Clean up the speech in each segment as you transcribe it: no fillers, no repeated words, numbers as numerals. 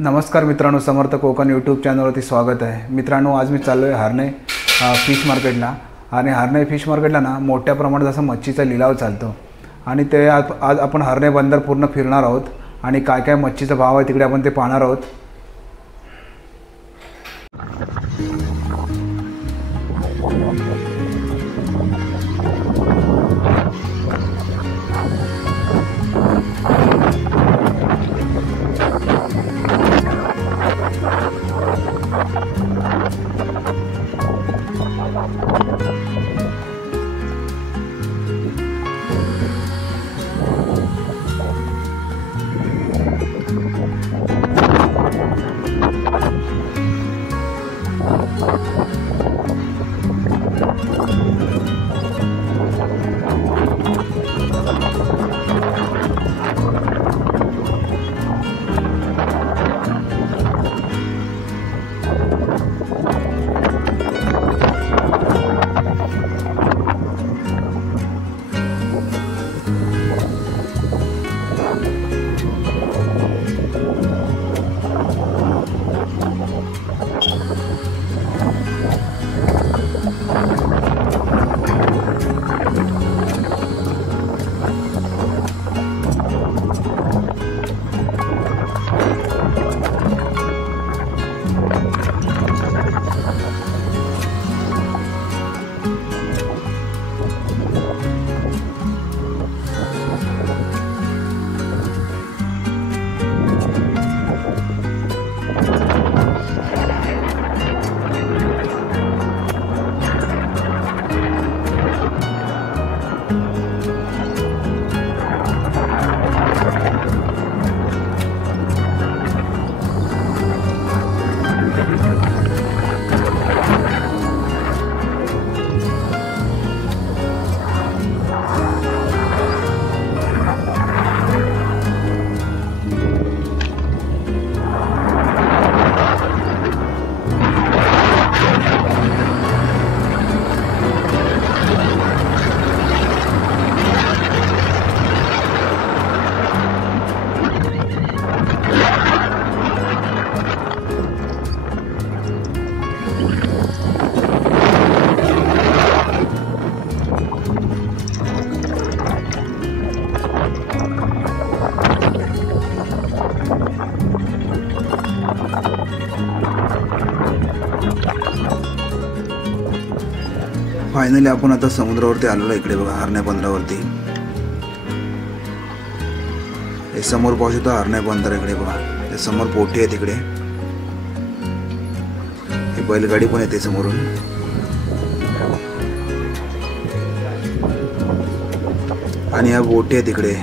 नमस्कार मित्रांनो, समर्थ कोकण यूट्यूब चॅनलवरती स्वागत आहे। मित्रांनो, आज मी चाललो आहे हर्णे फिश मार्केटला। आणि हर्णे फिश मार्केटला ना मोठ्या प्रमाणात असं मच्छीचा लिलाव चालतो आणि ते आज आपण हर्णे बंदर पूर्ण फिरणार आहोत आणि काय काय मच्छीचा भाव आहे तिकडे आपण ते पाहणार आहोत। फायनली आपण आता समुद्रावरती आलेलो इकडे बघा, हर्णे बंदरावरती। हे समोर पाहू शकता हर्णे बंदर इकडे बघा, हे समोर बोटी आहे तिकडे, ही बैलगाडी पण येते समोरून। आणि ह्या बोटी आहे तिकडे।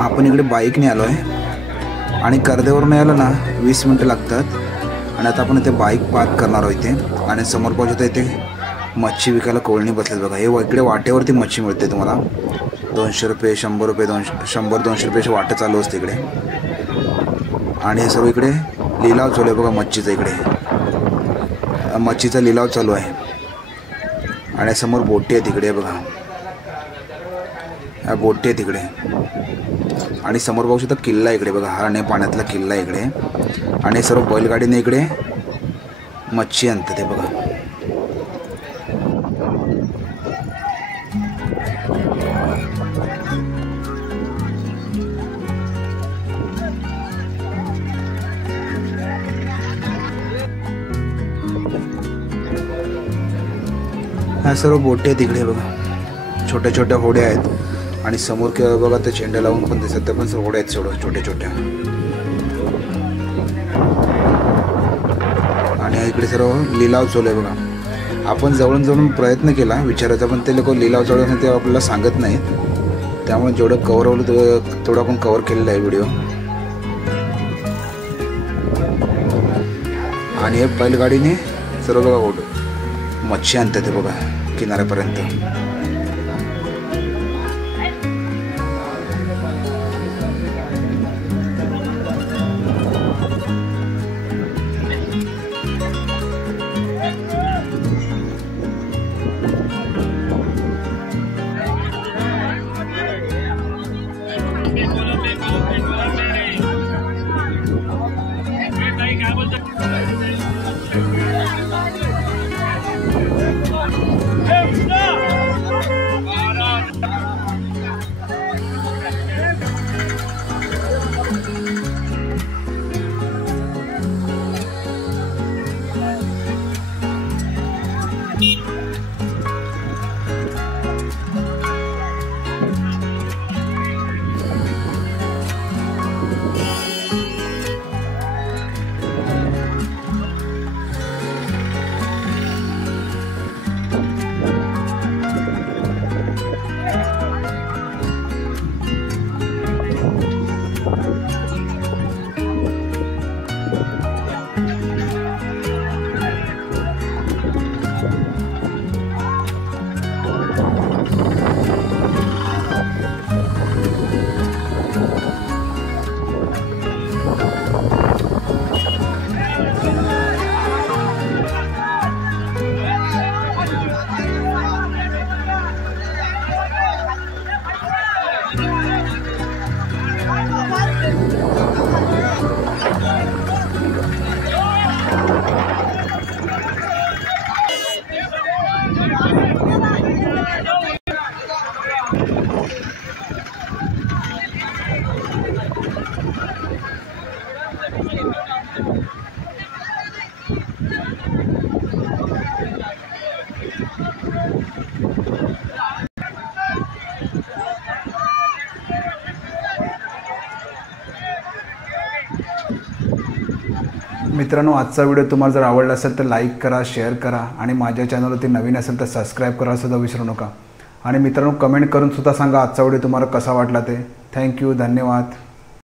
आपण इकडे बाईकने आलो आहे आणि कर्देवरून यायला ना 20 मिनिटं लागतात। आणि आता आपण इथे बाईक पार्क करणार आहोत इथे। आणि समोर पाहू इथे मच्छी विकायला कोळणी बसलेत बघा। हे इकडे वाटेवरती मच्छी मिळते तुम्हाला, 200 रुपये, 100 रुपये, 100-200 रुपयाची वाटे चालू असते इकडे। आणि हे सर्व इकडे लिलाव चालू आहे बघा मच्छीचा, इकडे मच्छीचा लिलाव चालू आहे। आणि समोर बोटी आहे तिकडे बघा, ह्या बोटी आहे तिकडे। आणि समोर पाहू शकता किल्ला इकडे बघा, हर्णे पाण्यातला किल्ला इकडे। आणि सर्व बैलगाडीने इकडे मच्छी आणतात ते बघा। ह्या सर्व बोटी आहेत तिकडे बघा, छोट्या छोट्या होड्या आहेत आणि समोर बघा ते झेंडा लावून पण दिसत, ते पण सर्व होड्या आहेत सर्व छोट्या छोट्या. आणि इकडे सर्व लिलाव चालू आहे बघा. आपण जवळून जवळून प्रयत्न केला विचारायचा, पण ते लोक लिलाव चालू आहे ते आपल्याला सांगत नाहीत. त्यामुळे जेवढं कव्हर होलं तेवढं आपण कव्हर केलेलं आहे व्हिडिओ. आणि हे बैलगाडीने सर्व बघा मच्छी आणतात ते बघा किनाऱ्यापर्यंत. मित्रांनो, आजचा व्हिडिओ तुम्हाला जर आवडला असेल तर लाईक करा, शेअर करा आणि माझ्या चॅनलवरती नवीन असेल तर सबस्क्राईब करायला विसरू नका. आणि मित्रांनो, कमेंट करून सुद्धा सांगा आजचा व्हिडिओ तुम्हाला कसा वाटला ते. थँक्यू, धन्यवाद.